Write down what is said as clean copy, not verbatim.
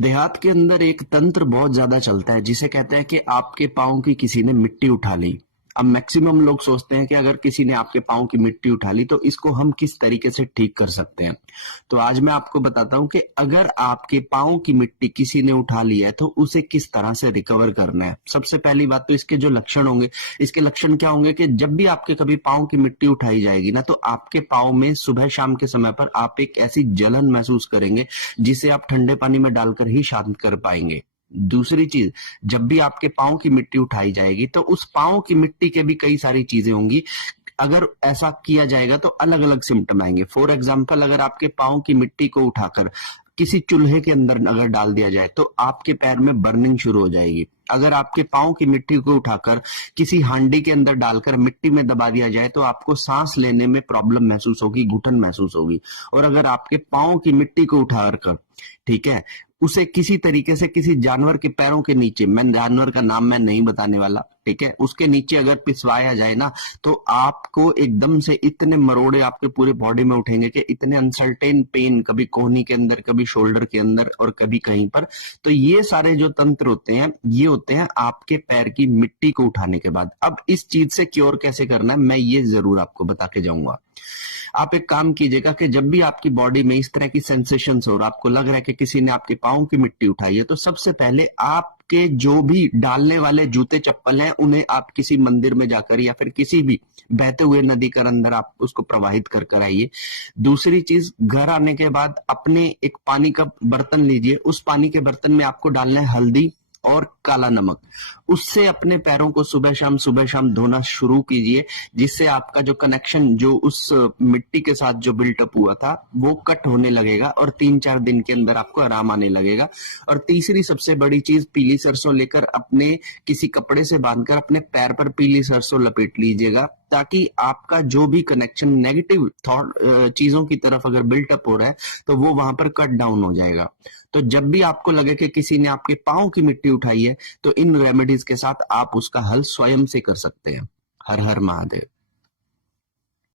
देहात के अंदर एक तंत्र बहुत ज्यादा चलता है जिसे कहते हैं कि आपके पाँव की किसी ने मिट्टी उठा ली। अब मैक्सिमम लोग सोचते हैं कि अगर किसी ने आपके पाँव की मिट्टी उठा ली तो इसको हम किस तरीके से ठीक कर सकते हैं। तो आज मैं आपको बताता हूं कि अगर आपके पाँव की मिट्टी किसी ने उठा ली है तो उसे किस तरह से रिकवर करना है। सबसे पहली बात तो इसके जो लक्षण होंगे, इसके लक्षण क्या होंगे कि जब भी आपके कभी पाँव की मिट्टी उठाई जाएगी ना, तो आपके पाँव में सुबह शाम के समय पर आप एक ऐसी जलन महसूस करेंगे जिसे आप ठंडे पानी में डालकर ही शांत कर पाएंगे। दूसरी चीज, जब भी आपके पाँव की मिट्टी उठाई जाएगी तो उस पाँव की मिट्टी के भी कई सारी चीजें होंगी। अगर ऐसा किया जाएगा तो अलग अलग सिम्टम आएंगे। फॉर एग्जाम्पल, अगर आपके पाँव की मिट्टी को उठाकर किसी चूल्हे के अंदर अगर डाल दिया जाए तो आपके पैर में बर्निंग शुरू हो जाएगी। अगर आपके पाँव की मिट्टी को उठाकर किसी हांडी के अंदर डालकर मिट्टी में दबा दिया जाए तो आपको सांस लेने में प्रॉब्लम महसूस होगी, घुटन महसूस होगी। और अगर आपके पाँव की मिट्टी को उठाकर, ठीक है, उसे किसी तरीके से किसी जानवर के पैरों के नीचे, मैं जानवर का नाम मैं नहीं बताने वाला, ठीक है, उसके नीचे अगर पिसवाया जाए ना, तो आपको एकदम से इतने मरोड़े आपके पूरे बॉडी में उठेंगे कि इतने अनसर्टेन पेन, कभी कोहनी के अंदर, कभी शोल्डर के अंदर और कभी कहीं पर। तो ये सारे जो तंत्र होते हैं ये होते हैं आपके पैर की मिट्टी को उठाने के बाद। अब इस चीज से क्योर कैसे करना है मैं ये जरूर आपको बता के जाऊंगा। आप एक काम कीजिएगा कि जब भी आपकी बॉडी में इस तरह की सेंसेशंस हो और आपको लग रहा है कि किसी ने आपके पाँव की मिट्टी उठाई है, तो सबसे पहले आपके जो भी डालने वाले जूते चप्पल हैं उन्हें आप किसी मंदिर में जाकर या फिर किसी भी बहते हुए नदी के अंदर आप उसको प्रवाहित कर कर आइए। दूसरी चीज, घर आने के बाद अपने एक पानी का बर्तन लीजिए, उस पानी के बर्तन में आपको डालना है हल्दी और काला नमक। उससे अपने पैरों को सुबह शाम धोना शुरू कीजिए, जिससे आपका जो कनेक्शन जो उस मिट्टी के साथ जो बिल्टअप हुआ था वो कट होने लगेगा और 3-4 दिन के अंदर आपको आराम आने लगेगा। और तीसरी सबसे बड़ी चीज, पीली सरसों लेकर अपने किसी कपड़े से बांधकर अपने पैर पर पीली सरसों लपेट लीजिएगा, ताकि आपका जो भी कनेक्शन नेगेटिव थॉट चीजों की तरफ अगर बिल्टअप हो रहा है तो वो वहां पर कट डाउन हो जाएगा। तो जब भी आपको लगे कि किसी ने आपके पाँव की मिट्टी उठाई है तो इन रेमेडीज के साथ आप उसका हल स्वयं से कर सकते हैं। हर हर महादेव।